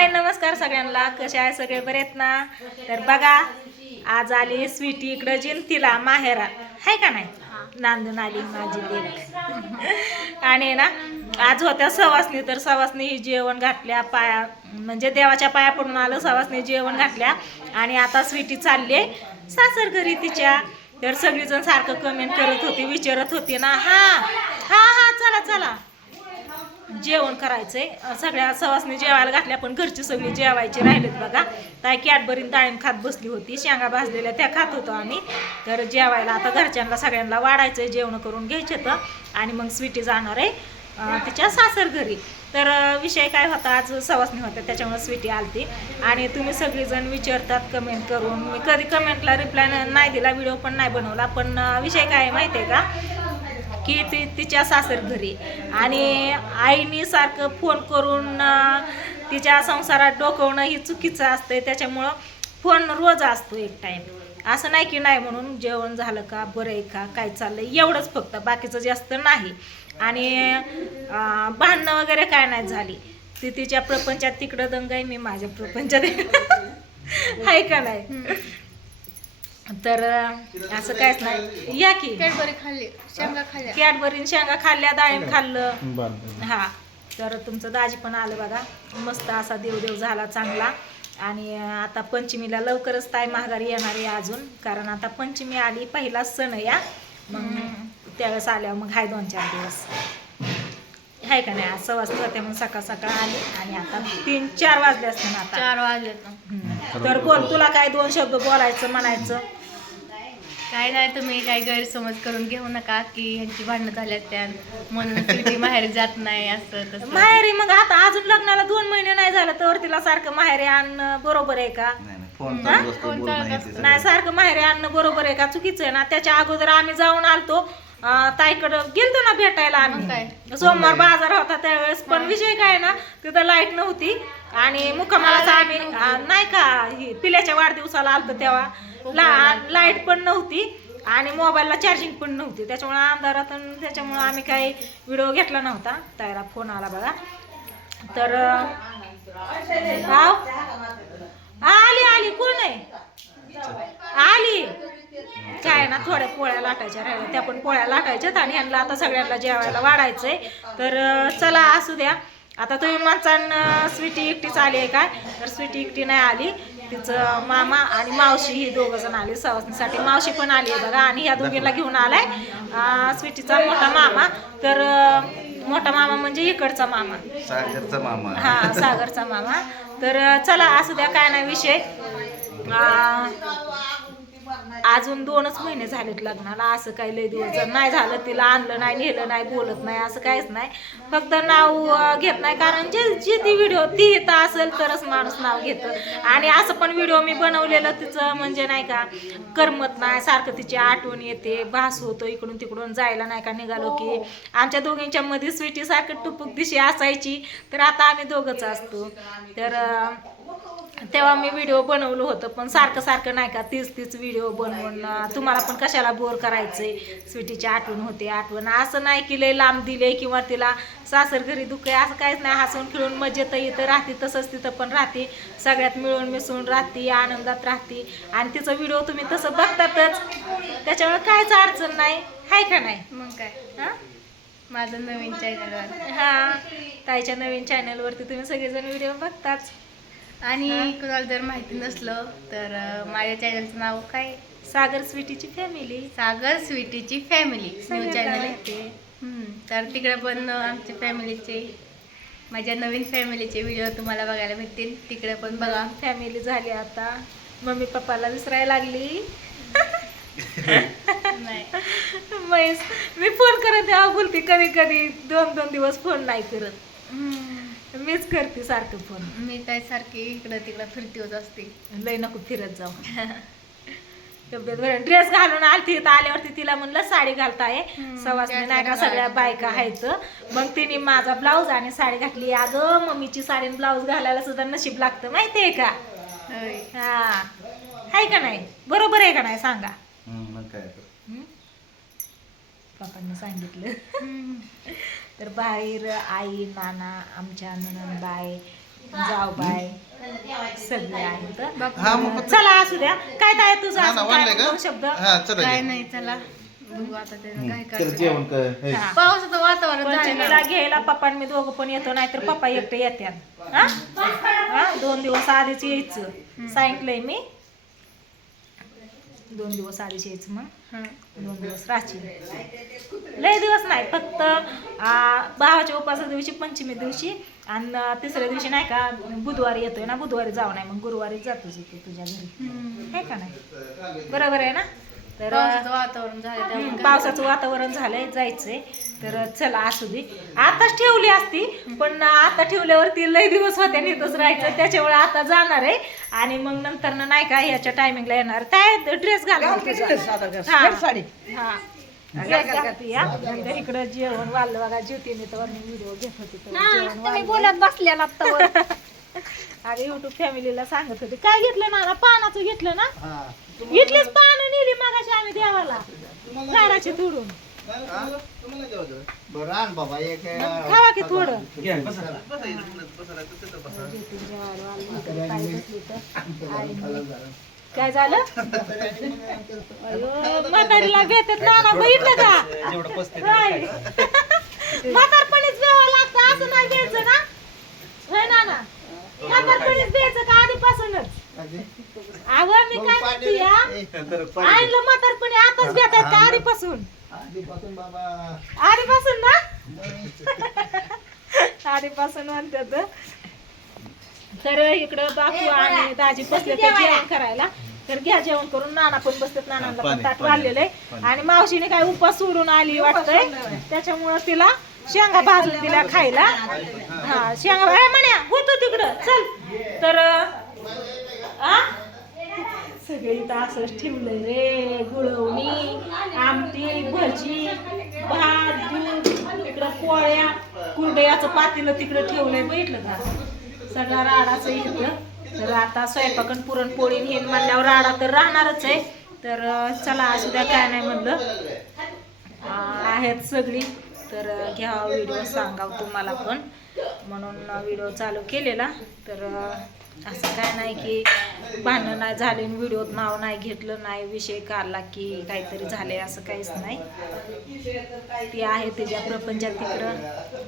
हाय नमस्कार सगळ्यांना. कसे आहे सगळे? बरे आहेत ना? तर बघा आज आली स्वीटी इकडं जिंतीला तिला माहेरा. हाय का नाही? नांदून आली माझी लेक आणि ना आज होत्या सवासनी तर सवासनी ही जेवण घातल्या पाया म्हणजे देवाच्या पाया पडून आलं सवासनी जेवण घातल्या. आणि आता स्वीटी चालली सासर घरी तिच्या. तर सगळीजण सारखं कमेंट करत होती विचारत होती ना. हा हा हा चला चला. जेवण करायचंय. सगळ्या सवासने जेवायला घातल्या पण घरची सगळी जेवायची राहिलेत बघा. ताई कॅडबरीन डाळिंब खात बसली होती शेंगा भाजलेल्या त्या खात होतो आम्ही. तर जेवायला आता घरच्यांना सगळ्यांना वाढायचंय जेवण करून घ्यायचे तर. आणि मग स्वीटी जाणार आहे तिच्या सासर घरी. तर विषय काय होता आज सवासनी होत्या त्याच्यामुळे स्वीटी आलती. आणि तुम्ही सगळेजण विचारतात कमेंट करून. मी कधी कमेंटला रिप्लाय नाही दिला व्हिडिओ पण नाही बनवला पण विषय काय आहे माहिती आहे का? की ती तिच्या सासर घरी. आणि आईने सारखं फोन करून तिच्या संसारात डोकवणं ही चुकीचं असतं त्याच्यामुळं फोन रोज असतो एक टाईम असं नाही की नाही म्हणून जेवण झालं का बरं आहे का काय चाललंय एवढंच फक्त. बाकीचं जास्त नाही. आणि भांडणं वगैरे काय नाही झाली. ती तिच्या प्रपंचात तिकडं दंग आहे मी माझ्या प्रपंचात. आहे का नाही? तर असं काहीच नाही. या की. कॅडबरी खाल्ली शेंगा खाल्ल्या. कॅडबरीन शेंगा खाल्ल्या डाळिंब खाल्लं. हा. तर तुमचं दाजी पण आलं बघा. मस्त असा देवदेव झाला चांगला. आणि आता पंचमीला लवकरच ताई महागारी येणार आहे अजून. कारण आता पंचमी आली पहिला सण या. मग त्यावेळेस आल्यावर मग हाय दोन चार दिवस. हाय का नाही? आज सवासनी होत्या मग सकाळ सकाळ आली. आणि आता तीन चार वाजले असते ना आता. चार वाजले. तर बोल तुला काय दोन शब्द बोलायचं म्हणायचं? काय नाही तुम्ही काय गैरसमज करून घेऊ नका की ह्यांची भांडणं झाल्यात त्या. म्हणून स्वीटी माहेर जात नाही असं तसं. माहेरी मग आता अजून लग्नाला दोन महिने नाही झालं तर तिला सारखं माहेरी आणणं बरोबर आहे का? नाही नाही फोन हा? चालू असतो फोन बोलणं चालत हे असतं. ते नाही सगळं. सारखं माहेरी आणणं बरोबर आहे का? चुकीचं आहे ना? त्याच्या अगोदर आम्ही जाऊन आलतो. अं, ताईकडं गेलतो ना भेटायला मग आम्ही. काय? सोमवार बाजार होता त्यावेळेस पण विषय काय ना तिथं लाइट नव्हती. आणि मुक्कामालाच आम्ही अं, नाही का ही पिल्याच्या वाढदिवसाला आलतो तेव्हा. ला लाइट पण नव्हती आणि मोबाईलला चार्जिंग पण नव्हती. त्याच्यामुळे अंधारातून त्याच्यामुळं त्याच्यामुळे आम्ही काही व्हिडिओ घेतला नव्हता. त्याला फोन आला बघा. तर आली आली. कोण आहे? आली. काय ना थोड्या पोळ्या लाटायच्या राहिल्या. त्या पण पोळ्या लाटायच्यात आणि ह्यांना आता सगळ्यांना जेवायला वाढायचंय. तर चला असू द्या. आता तुम्ही माणसान स्वीटी एकटीच आली आहे काय तर स्वीटी एकटी नाही आली. तिचं मामा आणि मावशी ही दोघं जण आली सवासणीसाठी मावशी पण आली आहे बघा आणि ह्या दोघीला घेऊन आलाय स्वीटीचा मोठा मामा. तर मोठा मामा म्हणजे इकडचा मामा. सागरचा मामा. हा सागरचा मामा. तर चला असू द्या काय नाही विषय. अजून दोनच महिने झालेत लग्नाला असं काही लय दिवस नाही झालं तिला आणलं नाही नेलं नाही बोलत नाही असं काहीच नाही. फक्त नाव घेत नाही कारण जे जी ती व्हिडिओ ती येतं असेल तरच माणूस नाव घेतं. आणि असं पण व्हिडिओ मी बनवलेलं तिचं म्हणजे नाही का करमत नाही सारखं तिची आठवण येते भास होतो इकडून तिकडून जायला नाही का निघालो की आमच्या दोघींच्या मध्ये स्वीटी सारखं टुपूक दिशी असायची. तर आता आम्ही दोघंच असतो. तर तेव्हा मी व्हिडिओ बनवलं होतं पण सारखं सारखं नाही का तीच तीच व्हिडिओ बनवून अं, तुम्हाला पण कशाला बोर करायचंय? स्वीटीची आठवण होते आठवण. असं नाही की लय लांब दिले किंवा तिला सासर घरी दुःख आहे असं काहीच नाही. हसून खेळून मजेत इथं राहते तसंच तिथं पण राहते. सगळ्यात मिळून मिसळून राहते आनंदात राहते. आणि तिचं व्हिडिओ तुम्ही तसं बघतातच. त्याच्यामुळे काहीच अडचण नाही. हाय का नाही? मग काय? हां? माझं नवीन चॅनल हा. ताईच्या नवीन चॅनलवरती तुम्ही सगळेजण व्हिडिओ बघताच. आणि कुणाला जर माहिती नसलं तर माझ्या चॅनलचं नाव काय? सागर स्वीटीची फॅमिली सागर स्वीटीची फॅमिली न्यू चॅनल आहे. तर तिकडे पण आमच्या फॅमिलीचे माझ्या नवीन फॅमिलीचे व्हिडिओ तुम्हाला बघायला भेटतील. तिकडे पण बघा. फॅमिली झाली आता. मम्मी पप्पाला विसरायला लागली. नाही. मी फोन करत बोलते कधी कधी दोन दोन दिवस फोन नाही करत. मीच करते सारखं फोन. मी काय सारखी इकडं तिकडं फिरती होत असते. लय नको फिरत जाऊ. तब्येत बरं ड्रेस घालून आलती तर आल्यावरती तिला म्हणलं साडी घालताय सवासनी नाही का सगळ्या बायका आहेत. मग तिने माझा ब्लाऊज आणि साडी घातली. अगं मम्मीची साडी ब्लाऊज घालायला सुद्धा नशीब लागतं माहितीये का? होय. हा. आहे का नाही? बरोबर आहे का नाही? सांगा. मग काय. हं? पप्पांनी सांगितलं. तर बाहेर आई नाना आमच्या ननंदबाई जाऊ बाय सगळे आहेत हा, मग चला असू द्या काय काय तुझं ना, अजून काय वाढलंय का? शब्द हा चला काय. नाही चला बघू आता काय जेवण कर हे. हा. पावसाचं वातावरण झालं पंचमीला घ्यायला पप्पा आणि मी दोघं पण येतो नाहीतर पप्पा एकटे येत्यात हा? हा? दोन दिवस आधीच यायचं सांगितलंय मी दोन दिवस आधीच यायचं मग. हं. दोन दिवस राहायची लय दिवस नाही फक्त आ, भावाच्या उपासा दिवशी पंचमी दिवशी आणि तिसऱ्या दिवशी नाही का बुधवारी येतोय ना बुधवारी जाऊ नाही मग गुरुवारी जातोच इथे तुझ्या घरी. हं. आहे का नाही? बरोबर आहे ना? तर पावसाचं वातावरण झालं हम्म, त्यामुळे पावसाचं वातावरण झालंय जायचंय. तर चला असू दे. आताच ठेवली असती पण आता ठेवल्यावरती लय दिवस होत्या नीतच राहायचं. त्याच्यामुळे आता जाणार आहे. आणि मग नंतर ना नाही का याच्या टायमिंगला येणार. काय ड्रेस घालणार तुझा. हा. हा. ड्रेस घालते या नंतर इकडं जेवण वाढलं बघा ज्योतीने तर व्हिडिओ घेत होती तर जेवण वाढलं. बोलत बसलेला अरे युट्यूब फॅमिलीला सांगत होते. काय घेतलं ना पानाचं घेतलं ना? घेतलीच पानं नेली मगाशी आम्ही देवाला झाडाची तोडून. बरं आण बाबा एक मग खावा की थोडं. बसा. काय झालं? अयो, म्हातारीला भेटत नाना बघितलं का? होय. म्हातारपणीच द्यावं लागतं असं नाही द्यायचं ना? होय नाना म्हातारपणीच द्यायचं का आधीपासूनच? मी काय म्हणते या? तर पाणी. आईला म्हातारपणी आताच भेटायचं का आधीपासून आधीपासून बाबा. आधीपासून ना? आधीपासून म्हणतात. तर इकडं बापू आणि दाजी बसले ते जेवण करायला. तर घ्या जेवण करून. नाना पण बसतात नानांना पण ताट वाढलेलं आहे. आणि मावशीने काय उपास सोडून आली वाटतंय. त्याच्यामुळं तिला शेंगा भाजून दिल्या खायला. हा शेंगा म्हण्या होतो तिकडं. चल. तर आ? सगळे इथं असंच ठेवलंय रे गुळवणी आमटी भजी भात दूध तिकडं पोळ्या कुरडयाचं पातेलं तिकडं ठेवलंय बघितलं का? सगळा राडाचं इकडं. तर आता स्वयंपाकन पुरणपोळी हे म्हणल्यावर राडा तर राहणारच आहे. तर चला असू द्या काय नाही म्हणलं. आहेत सगळी. तर घ्या व्हिडिओ सांगाव तुम्हाला पण. म्हणून व्हिडिओ चालू केलेला. तर असं काय नाही की भांडणं नाही झाले व्हिडिओत नाव नाही घेतलं नाही विषय काढला की काहीतरी झाले असं काहीच नाही. ती आहे तिच्या प्रपंचात तिकडं.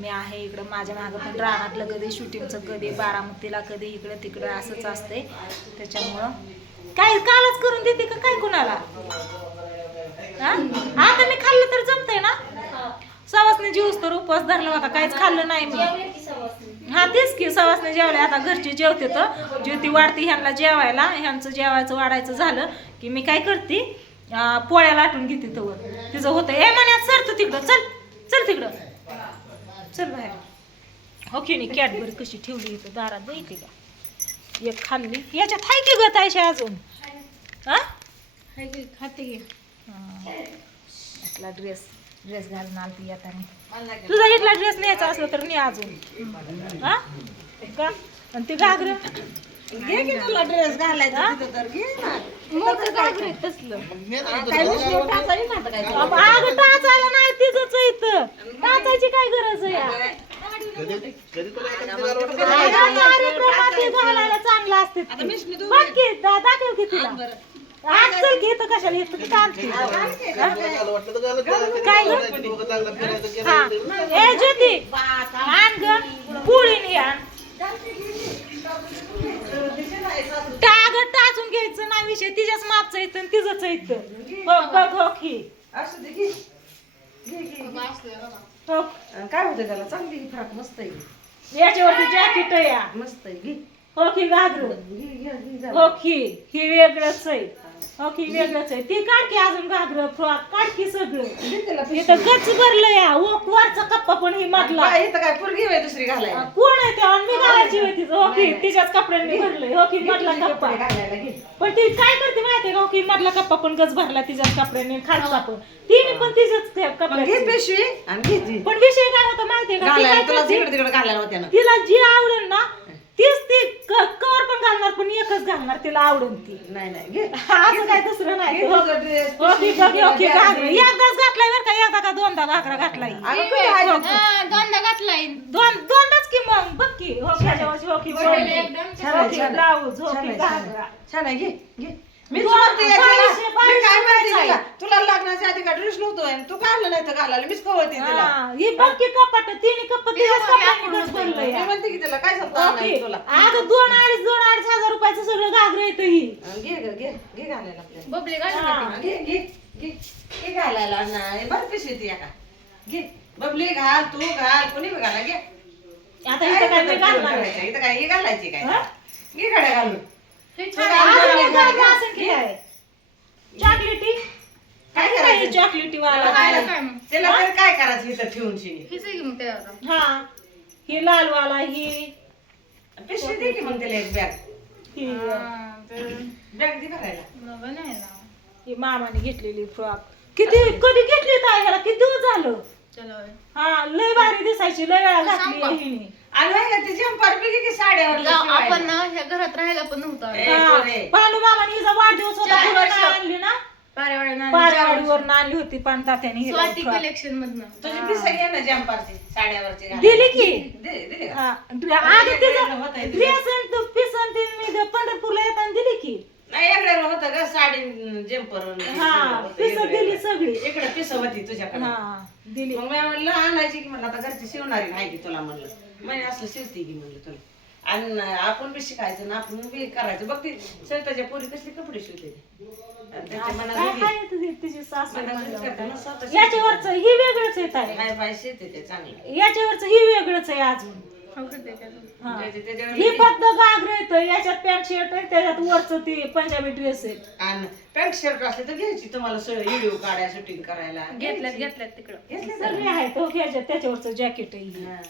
मी आहे इकडं. माझ्या मागं पण रानातलं कधी शूटिंगचं कधी बारामतीला कधी इकडं तिकडं असंच असते त्याच्यामुळं काय कालच करून देते का काय कुणाला? आता मी खाल्लं तर जमतंय ना? सवासने जीवस तर उपवास धरला होता काहीच खाल्लं नाही मी हा तेच की सवासने जेवले आता घरचे जेवते तर. ज्योती वाढते ह्यांना जेवायला ह्यांचं जेवायचं वाढायचं झालं की मी काय करते पोळ्या लाटून घेते तवर. तिचं होतं ए म्हण्यात सर तू तिकडं चल चल तिकडं. चल बाहेर. हो की नाही कॅडबरी कशी ठेवली इथं दारात बघितली का? एक खाल्ली. याच्यात हाय की गत आहे अजून? हा? खाते हा. आपला ड्रेस ड्रेस घालून आलती येताना तुझा इथला ड्रेस न्यायचा असला तर ने अजून. हा? का? आणि ते घागर? घे की तुला ड्रेस घालायचा तिथं तर घे ना. मोठं घागर आहे तसलं. काय ना टाचायला नाही तिचंच इथं. टाचायची काय गरज आहे या? कार्यक्रमात हे घालायला चांगलं असते. बघ की दा- दाखव की तिला. आज चल की इथं कशाला येतं की आणते काय ग? हा. ए ज्योती आण ग आण. टाग टाचून घ्यायचं नाही विषय तिच्याच मापचं येतं आणि तिचंच येतं बघ बघ हो की. असू दे घे घे घे. हो. आणि काय होतं त्याला? चांगली ही फ्रॉक मस्त आहे. याच्यावरती जॅकेट या. मस्त आहे घे. हो की घागरू जा. हो की ही वेगळंच आहे. हो की वेगळंच आहे. ती काढ की अजून घागर फ्रॉक काढ की सगळं. इथं गच भरलं या वरचा कप्पा पण ही मधला. काय इथं काय पोरगी होय दुसरी घालायला? कोण आहे तेव्हा? मी घालायची होती. हो की तिच्याच कपड्यांनी भरलंय. हो की मधला कप्पा. पण ती काय करते माहितीये का? हो की मधला कप्पा पण गच भरला तिच्याच कपड्याने. खालचा पण. तिने पण तिच्याच कपड्याने पिशवी आणि घे ती. पण विषय काय होता माहितीये का? तिला जी आवडेल ना तीच ती कवर पण घालणार पण एकच घालणार तिला आवडेल ती. नाही नाही घे. असं काय दुसरं नाही. घे तुझा ओके ओके ओके एकदाच घातलाय बरं का एकदा का दोनदा घागरा घातलाय. अगं आहे? हा, दोनदा घातलाय. दोन दोनदाच की मग बघ की. हो की ह्याच्यावरची हो की बॉटल बॉटल. एकदम छान हो आहे, की छान आहे. ब्लाऊज छान की आहे, छान आहे. घागरा छान आहे घे घे. मी म्हणते या तुला- मी काय म्हणते बावीसशे तुला? तुला लग्नाच्या आधी का ड्रेस नव्हतो आणि तू घाललं नाही तर घालायला. मीच कवळते तिला. हा, ही कपाट तिने कपाट तिच्याच मी या. म्हणते की तिला काय सांगतो हो? तुला? अगं दोन अडीच दोन अडीच हजार रुपयाचं सगळं घागरं येतं ही. घे ग घे घे घालायला आपल्याला. बबले घाल हा. घे घे घे घे घालायला नाही बरं पिशवी ती का घे. बबली घाल तू घाल कोणी बी घाला घे. आता इथं काय मी घालणार? इथं काय हे घालायची काय? हा? घे गाड्या घालून. हे? चॉकलेटी? काय काय करायचं? चॉकलेटी वाला? काय काय? काय? मग? त्याला तर काय करायचं इथं ठेवून शिनी हेच हा. ही लाल वाला ही. पिशवी दे की मग त्याला एक बॅग ही. बॅग दे भरायला. नाही ना. ही मामाने घेतलेली फ्रॉक किती कधी घेतली काय ह्याला? किती दिवस झालं? चलो हा लय भारी दिसायची लय वेळा घातली. हिने. आणि माहिती का, ती जंपर बी की साड्यावर जाऊ, आपण ना ह्या घरात राहायला पण नव्हतं ए, हा, पोरे. भानू मामाने हिचा वाढदिवस होता चार वर्ष. नाही आणली ना? पारेवाड्यानं आणली होती पण तात्याने हिला स्वाती. कलेक्शन मधनं. तुझी पिसा घे ना जंपरची साड्यावरची घाल. दिली की? दे दे हा, होतं पिसन ती मी ते पंढरपूरला येताना दिली की? नाही इकडे होतं का? साडी जंपर हा पिस दिली सगळी. इकडे पिस होती तुझ्याकडे. हा दिली. मग मी म्हणलं आणायची की म्हणलं आता घरची शिवणारी नाही की तुला म्हणलं. म्हणे असलं शिवते की म्हणलं तुला. आणि आपण बी शिकायचं ना आपण बी करायचं. बघ ती स्वतःच्या पोरी कसली कपडे शिवते. आणि त्याच्या मनात काय काय तुझी तिची सासू मनात स्वतः. याच्यावरच ही वेगळंच येत आहे. हाय फाय शिवते ते चांगलं. याच्यावरच ही वेगळंच आहे अजून हो त्याच्यात? हा. त्याच्यावर ही फक्त घागर येतं. याच्यात पॅन्ट शर्ट आहे त्याच्यात वरच ती पंजाबी ड्रेस आहे. आणि पॅन्ट शर्ट असले तर घ्यायची तुम्हाला व्हिडिओ काढाय शूटिंग करायला. घेतल्यात घेतल्यात तिकडं. घेतले सगळे आहेत हो ह्याच्यात त्याच्यावरच जॅकेट आहे ही. हा.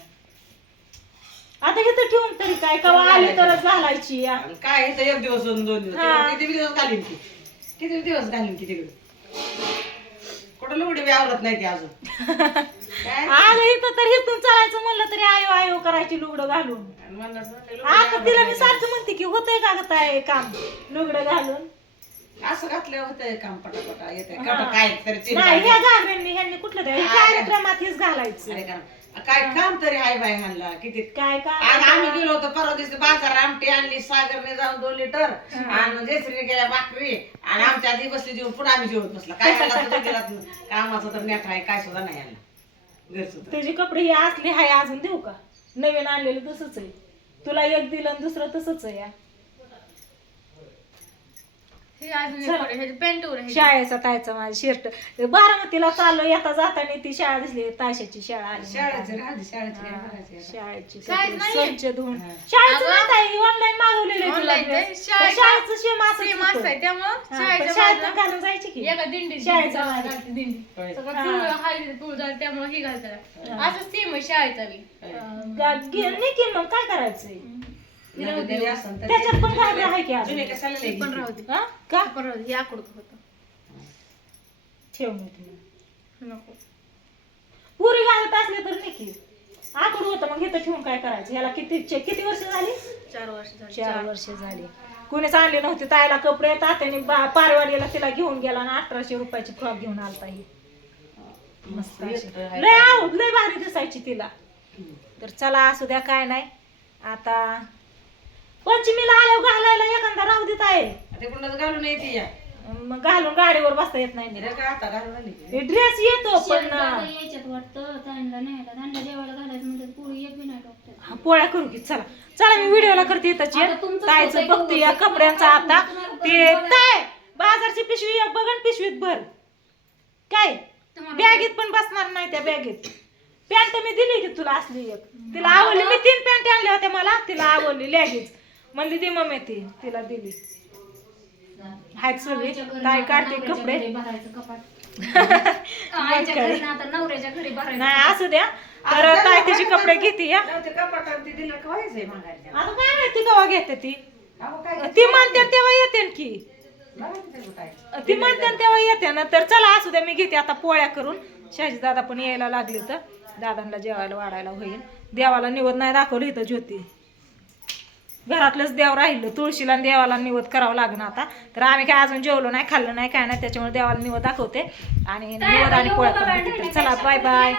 आता इथं ठेवून तरी काय कवा आली तरच घालायची या. आणि काय इथं एक दिवस दोन दोन दिवस. हा. किती दिवस घालीन की किती दिवस घालीन की तिकडे. कुठं लुगडी बी आवरत नाही ती अजून. काय? आलं इथं तर इथून चालायचं म्हणलं तरी आयो आयो करायची लुगडं घालून. आणि म्हणलं असं, लुगडी आता तिला मी नाही. सारखं म्हणते की होतंय का गं ताई काम लुगडं घालून? असं घातलं होतं काम पटापटा येते हा. काय तरी नाही. ह्या घागऱ्यांनी ह्यांनी कुठलं. कार्यक्रमात हेच घालायचं. काय काम तरी हाय बाय आणला किती? काय आज आम्ही काय गेलो होतो परवा दिवशी बाजार आमटी आणली सागरने जाऊन दोन लिटर आणि जयश्रीने गेल्या भाकरी आणि आमच्या आधी बसली जेवून पुन्हा आम्ही जेवत बसला. काय झालं कामाचं तर नेट आहे काय सुद्धा नाही आणला. तुझी कपडे ही असली हाय अजून देऊ का? नवीन आणलेलं तसंच आहे. तुला एक दिलं आणि दुसरं तसंच आहे या. हे अजून एक चला. शाळेचा तायचा माझा शर्ट बारामतीला चाललो येता जाताना ती शाळा दिसली ताशाची शाळा आली शाळेचं राहते शाळेचं काय करायचं? शाळेची शाळेत कपडे नाहीये. स्वच्छ धुवून. शाळेचं अगं, नाही ताई ऑनलाईन मागवलेलं आहे तुला Online ते dress. शाळेचं- पण शाळेचं शेम सेम असं आहे त्यामुळं शाळेच्या शाळेत बाजूला घालून जायची की एका दिंडी शाळेचा. घालते दिंडी होय. सगळं हा. झालं त्यामुळे ही घालतात असं सेम आहे शाळेचा बी गा- घे नाही की मग काय करायचंय नाही, त्याने असं तर- त्याच्यात पण घागरा आहे की अजून? पण? राहू दे. हा? का? पण राहू दे हे होतं? ठेव नको. पुरी घालत असले तर नाही की. आकडू होतं मग इथं ठेवून काय करायचं? ह्याला किती चे- किती वर्ष झाली? चार वर्ष झाली. चार वर्ष झाली. कोणीच आणले नव्हते तायला कपडे तात्याने बा- पारवाडीला तिला घेऊन गेला आणि अठराशे रुपयाची फ्रॉक घेऊन आलता ही. मस्त अशी. लय आवड लय भारी दिसायची तिला. तर चला असू द्या काय नाही. आता पंचमीला आल्यावर घालायला एखादा राहू देत आहे. घालून येते या. मग घालून गाडीवर बसता येत नाही. हिला काय आता घालून आली? ड्रेस येतो पण याच्यात वाटतं त्यांना नाही का त्यांना जेवायला घालायचं म्हणतात पोळी एक बी नाही डॉक्टर हा, पोळ्या करू की चला. चला मी व्हिडिओला करते इथं आता तुमचं तायचं स्वतः बघते या कपड्यांचा आता. ते बरं ताय बाजारची पिशवी एक बघन पिशवीत भर. काय? बॅगेत पण बसणार नाही त्या बॅगेत. पॅन्ट मी दिली की तुला असली एक. तिला आवडली. मी तीन पॅन्ट आणल्या होत्या मला. तिला आवडली लॅगेच. म्हणली ती मम्मी ती तिला दिली. आहेत सगळी ताई काढते कपडे. भरायचं कपाट. मग आईच्या काय? घरी ना आता नवऱ्याच्या घरी भरायचं नाही असू द्या. तर ताई तिचे कपडे घेते या. ते कपाटात ते दिलं का व्हायचंय मागायचं आता काय माहिती केव्हा घेते ती? अहो काय ती म्हणते तेव्हा येते की. बघा ते काय ती म्हणते तेव्हा येते ना. तर चला असू द्या मी घेते. आता पोळ्या करून. शहाजी दादा पण यायला लागले तर दादांना जेवायला वाढायला होईल. देवाला निवद नाही दाखवलं इथं ज्योती. घरातलंच देव राहिलं. तुळशीला देवाला निवद करावं लागणार आता. तर आम्ही काय अजून जेवलो नाही खाल्लं नाही काय नाही त्याच्यामुळे देवाला निवद दाखवते. आणि निवद आणि पोळ्या चला बाय बाय